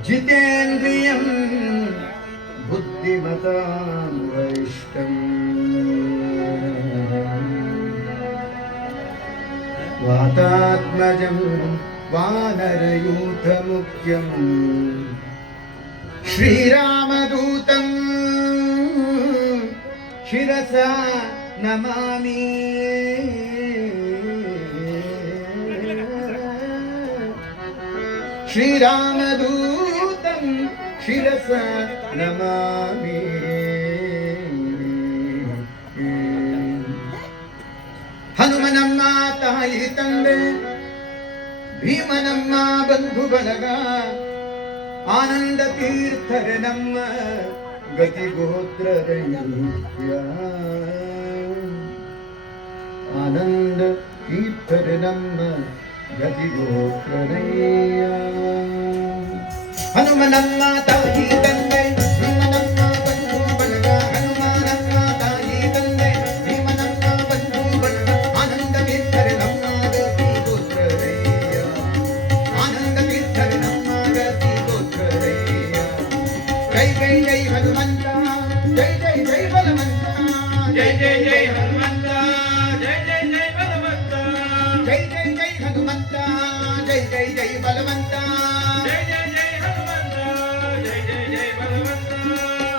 जितेन्द्रियं बुद्धिमतां वरिष्ठम् वातात्मजं वानरयूथमुख्यं श्रीरामदूतं शिरसा नमामि। श्रीरामदूतं शिरसा नमामि। ಹನುಮನಮ್ಮ ತಾಯಿ ತಂದೆ ಭೀಮನಮ್ಮ ಬಂಧು ಬಳಗ ಆನಂದ ತೀರ್ಥರೆ ನಮ್ಮ ಗತಿ ಗೋತ್ರರಯ್ಯ ಆನಂದ ತೀರ್ಥರೆ ನಮ್ಮ ಗತಿ ಗೋತ್ರರಯ್ಯ ಹನುಮನಮ್ಮ ತಾಯಿ ತಂದೆ ಭೀಮನಮ್ಮ ಬಂಧು ಬಳಗ ಹನುಮನಮ್ಮ ತಾಯಿ ತಂದೆ ಭೀಮನಮ್ಮ ಬಂಧು ಬಳಗ ಆನಂದ ತೀರ್ಥರೆ ನಮ್ಮ ಗತಿ ಗೋತ್ರರಯ್ಯ ಆನಂದ ತೀರ್ಥರೆ ನಮ್ಮ ಗತಿ ಗೋತ್ರರಯ್ಯ ಜೈ ಜೈ ಜೈ ಹನುಮಂತ ಜೈ ಜೈ ಜೈ ಬಲವಂತ ಜೈ ಜೈ ಜೈ ಹನುಮಂತ ಜೈ ಜೈ ಜೈ ಬಲವಂತ ಜೈ ಜೈ ಜೈ ಹನುಮಂತ ಜೈ ಜೈ ಜೈ ಬಲವಂತ ಜೈ ಜೈ ಜೈ ಹನುಮಂತ ಜೈ ಜೈ ಜೈ ಬಲವಂತ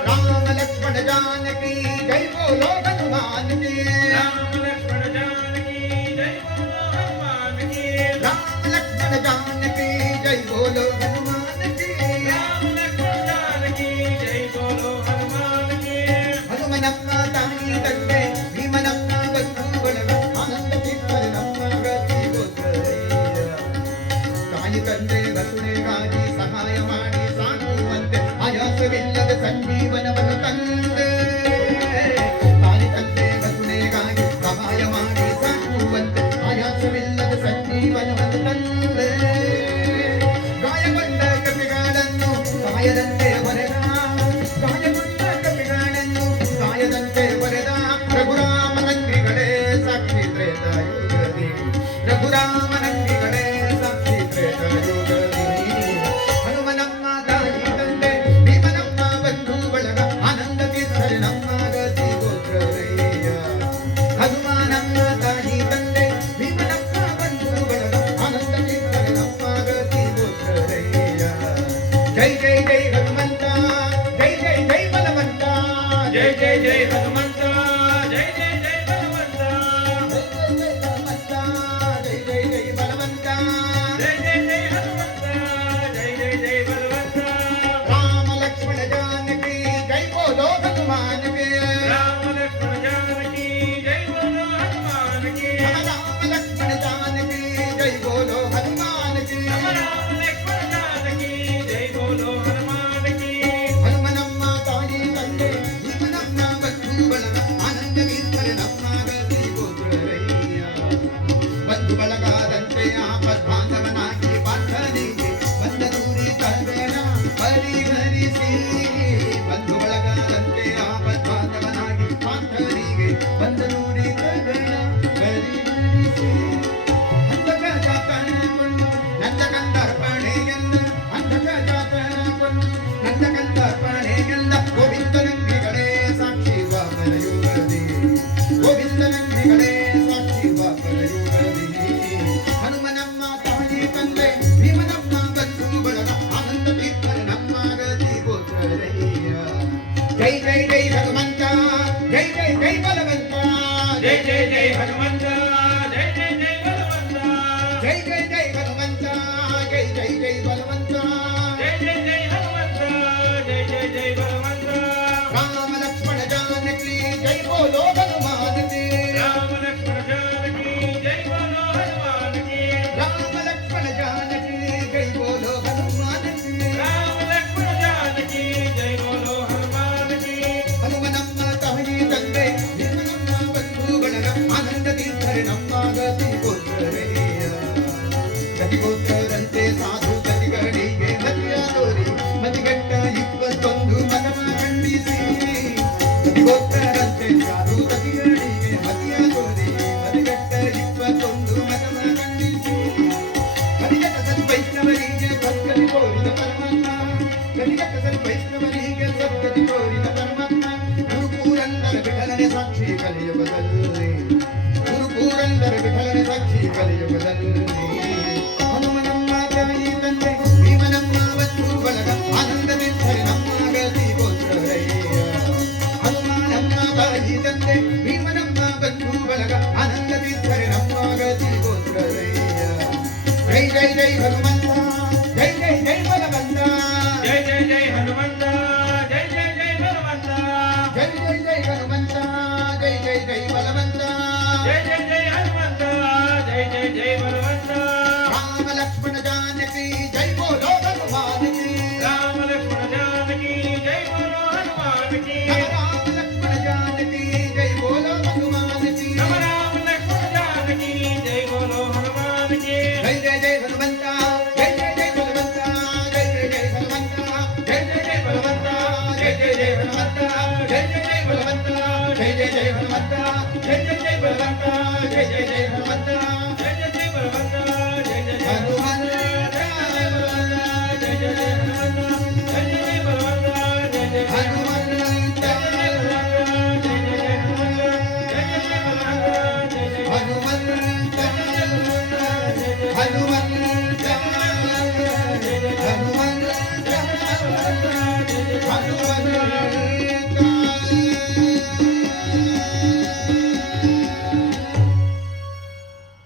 ರಾಮ ಲಕ್ಷ್ಮಣ ಜಾನಕಿ ಜೈ ಬೋಲೋ ಹನುಮಾನ್ ಕಿ ರಾಮ ಲಕ್ಷ್ಮಣ ಜಾನಕಿ ಜೈ ಬೋಲೋ ಹನುಮಾನ್ ಕಿ ರಾಮ ಲಕ್ಷ್ಮಣ ಜಾನಕಿ ಜೈ ಬೋಲೋ ಹನುಮಾನ್ ಕಿ ರಾಮ ಲಕ್ಷ್ಮಣ ಜಾನಕಿ ಜೈ ಬೋಲೋ ಹನುಮಾನ್ ಕಿ ಹನುಮನಮ್ಮ ತಾಯಿ ತಂದೆ ಭೀಮನಮ್ಮ ಬಂಧು ಬಳಗ ಆನಂದ ತೀರ್ಥರೆ ನಮ್ಮ ಗತಿ ಗೋತ್ರರಯ್ಯ ತಾಯಿ ತಂದೆ ಬಸುಡೆಗಾಗಿ ಸಹಾಯ ಮಾಡಿ ಸಾಕುವಂತೆ ಆಯಾಸವಿಲ್ಲದ ಸಂಜೀವನವನ್ನು ತಂದೆ ತಾಯಿ ತಂದೆ ಬಸುಡೆಗಾಗಿ ಸಹಾಯ ಮಾಡಿ ಸಾಕುವಂತೆ ಆಯಾಸವಿಲ್ಲದ ಸಂಜೀವನವನ್ನು ತಂದೆ ಗಾಯಗೊಂಡ ಕಪಿಗಳನ್ನು ಸಾಯದಂತೆ ಹೊರೆದ ಗಾಯಗೊಂಡ ಕಪಿಗಳನ್ನು ಸಾಯದಂತೆ ಹೊರೆದ ರಘುರಾಮನಂದಿಗಳೇ ಸಾಕ್ಷಿ ತ್ರೇತಾಯುಗದಿ ರಘುರಾಮನಂದಿಗಳೇ ಸಾಕ್ಷಿ ತ್ರೇತಾಯುಗದಿ ಹನುಮನಮ್ಮ ತಾಯಿ ತಂದೆ ಭೀಮನಮ್ಮ ಬಂಧು ಬಳಗ ಆನಂದ ತೀರ್ಥರೆ ನಮ್ಮ ಗತಿ ಗೋತ್ರರಯ್ಯ ಹನುಮನಮ್ಮ ತಾಯಿ ತಂದೆ ಭೀಮನಮ್ಮ ಬಂಧು ಬಳಗ ಆನಂದ ತೀರ್ಥರೆ ನಮ್ಮ ಗತಿ ಗೋತ್ರರಯ್ಯ ಜೈ ಜೈ ಜೈ ಹನುಮಂತ ಜೈ ಜೈ ಜೈ ಬಲವಂತ ಜೈ ಜೈ ಜೈ ಹನುಮಂತ ಜೈ ಜೈ ಜೈ ಬಲವಂತ ಜೈ ಜೈ ಜೈ ಬಲವಂತ ಜೈ ಜೈ ಜೈ ಹನುಮಂತ ಜೈ ಜೈ ಜೈ ಬಲವಂತ ರಾಮ ಲಕ್ಷ್ಮಣ ಜಾನಕಿ ಜೈ ಬೋಲೋ ಹನುಮಾನ್ ಕಿ ರಾಮ ಲಕ್ಷ್ಮಣ ಜಾನಕಿ ಜೈ ಬೋಲೋ ಹನುಮಾನ್ ಕಿ ರಾಮ ಲಕ್ಷ್ಮಣ ಜಾನಕಿ ಜೈ ಬೋಲೋ ಹನುಮಾನ್ ಕಿ ರಾಮ ಲಕ್ಷ್ಮಣ ಜಾನಕಿ ಜೈ ಬೋಲೋ ಹನುಮಾನ್ ಕಿ ಹನುಮನಮ್ಮ ತಾಯಿ ತಂದೆ ಭೀಮನಮ್ಮ ಬಂಧು ಬಳಗ ಆನಂದ ತೀರ್ಥರೆ ನಮ್ಮ ಗತಿ ಗೋತ್ರರಯ್ಯ ಬಂಧು ಬಳಗದಂತೆ ಆಪದ್ಬಾಂಧವನಾಗಿ ಬಾಂಧನಿಗೆ ಬಂದ ದೂರಿ ಕಲ್ಬೇಡ ಪರಿಹರಿಸಿ ಬಂಧು ಬಳಗದಂತೆ ಆಪದ್ಬಾಂಧವನಾಗಿ ಬಾಂಧನಿಗೆ ಬಂದ ದೂರಿ ಕಲ್ಬೇಡ ಪರಿಹರಿಸಿ ಅಂಧಕ ಜಾತನ ಕೊಂಡು ನನ್ನ ಕಂದರ್ಪಣೆಯಲ್ಲ ಅಂಧಕ ಜಾತನ ಕೊಂಡು ನನ್ನ ಕಂದರ್ಪಣೆಯಲ್ಲ ಗೋವಿಂದನಂದಿಗಳೇ ಸಾಕ್ಷಿ ವಾಮನ ಯುಗದಿ ಗೋವಿಂದನಂದಿಗಳೇ ಸಾಕ್ಷಿ ವಾಮನ ಯುಗದಿ ಹನುಮನಮ್ಮ ತಾಯಿ ತಂದೆ ಭೀಮನಮ್ಮ ಬಂಧು ಬಳಗ ಆನಂದ ತೀರ್ಥರೆ ನಮ್ಮ ಗತಿ ಗೋತ್ರರಯ್ಯ ಜೈ ಜೈ ಜೈ ಹನುಮಂತ ಜೈ ಜೈ ಜೈ ಬಲವಂತ ಜೈ ಜೈ ಜೈ ಹನುಮಂತ ಜೈ ಜೈ ಜೈ ಬಲವಂತ ಜೈ ಜೈ ಜೈ ಹನುಮಂತ ಜೈ ಜೈ ಜೈ ಬಲವಂತ ಜೈ ಜೈ ಜೈ ಹನುಮಂತ ಜೈ ಜೈ ಜೈ ಬಲವಂತ ರಾಮ ಲಕ್ಷ್ಮಣ ಜಾನಕಿ ಜೈ ಬೋಲೋ ಹನುಮಾನ್ ಕಿ ರಾಮ ಲಕ್ಷ್ಮಣ ಜಾನಕಿ ಜೈ ಬೋಲೋ ಹನುಮಾನ್ ಕಿ ರಾಮ ಲಕ್ಷ್ಮಣ ಜಾನಕಿ ಜೈ ಬೋಲೋ ಹನುಮಾನ್ ಕಿ ರಾಮ ಲಕ್ಷ್ಮಣ ಜಾನಕಿ ಜೈ ಬೋಲೋ ಹನುಮಾನ್ ಕಿ ಹನುಮನಮ್ಮ ತಾಯಿ ತಂದೆ ಭೀಮನಮ್ಮ ಬಂಧು ಬಳಗ ಆನಂದ ತೀರ್ಥರೆ ನಮ್ಮ ಗತಿ ಗೋತ್ರರಯ್ಯ ಗತಿ ಗೋತ್ರರಂತೆ ಸಾಧು ಗತಿಗಳಿಗೆ ಮತಿಯ ತೋರಿ ಮತಿಗೆಟ್ಟ 21 ಮನವ ಖಂಡಿಸಿ ಗತಿ ಗೋತ್ರರಂತೆ ಸಾಧು ವೈಷ್ಣವನಿಗೆ ಸತ್ಯದ ತೋರಿದ ಪರಮಾತ್ಮ ಗುರುಪುರಂದರ ವಿಠಲನೆ ಸಾಕ್ಷಿ ಕಲಿಯುಗದಲ್ಲಿ ಗುರುಪುರಂದರ ವಿಠಲನೆ ಸಾಕ್ಷಿ ಕಲಿಯುಗದಲ್ಲಿ ಹನುಮನಮ್ಮ ತಾಯಿ ತಂದೆ ಭೀಮನಮ್ಮ ಬಂಧು ಬಳಗ ಆನಂದವಿದ್ದರೆ ನಮ್ಮ ಗತಿ ಗೋತ್ರರಯ್ಯ ಹನುಮನಮ್ಮ ತಾಯಿ ತಂದೆ ಭೀಮನಮ್ಮ ಬಂಧು ಬಳಗ ಆನಂದವಿದ್ದರೆ ನಮ್ಮ ಗತಿ ಗೋತ್ರರಯ್ಯ ಜೈ ಜೈ ಜೈ ಹನುಮಂತ ಜೈ ಜೈ ಜೈ ಬಲವಂತ ಜೈ ಜೈ ಜೈ ಹನುಮಂತ ಜೈ ಜೈ ಜೈ ಬಲವಂತ ಜೈ ಜೈ ಜೈ ಹನುಮಂತ ಜೈ ಜೈ ಜೈ ಬಲವಂತ ಜೈ ಜೈ ಜೈ ಹನುಮಂತ ಜೈ ಜೈ ಜೈ ಬಲವಂತ ರಾಮ ಲಕ್ಷ್ಮಣ ಜಾನಕಿ ಜೈ ಬೋಲೋ ಹನುಮಾನ್ ಕಿ ರಾಮ ಲಕ್ಷ್ಮಣ ಜಾನಕಿ ಜೈ ಬೋಲೋ ಹನುಮಾನ್ ಕಿ ರಾಮ ಲಕ್ಷ್ಮಣ ಜಾನಕಿ ಜೈ ಬೋಲೋ ಹನುಮಾನ್ ಕಿ ನಮ ರಾಮ ಲಕ್ಷ್ಮಣ ಜಾನಕಿ ಜೈ ಬೋಲೋ ಹನುಮಾನ್ ಕಿ ಜೈ ಜೈ ಜೈ ಹನುಮಂತ ಜೈ ಜೈ ಜೈ ಬಲವಂತ ಜೈ ಜೈ ಜೈ ಹನುಮಂತ ಜೈ ಜೈ ಜೈ ಬಲವಂತ ಜೈ ಜೈ ಜೈ ಹನುಮಂತ ಜೈ ಜೈ ಜೈ ಬಲವಂತ ಜೈ ಜೈ ಜೈ ಹನುಮಂತ ಜೈ ಜೈ ಜೈ ಬಲವಂತ ಜೈ ಜೈ ಜೈ ಹನುಮಂತ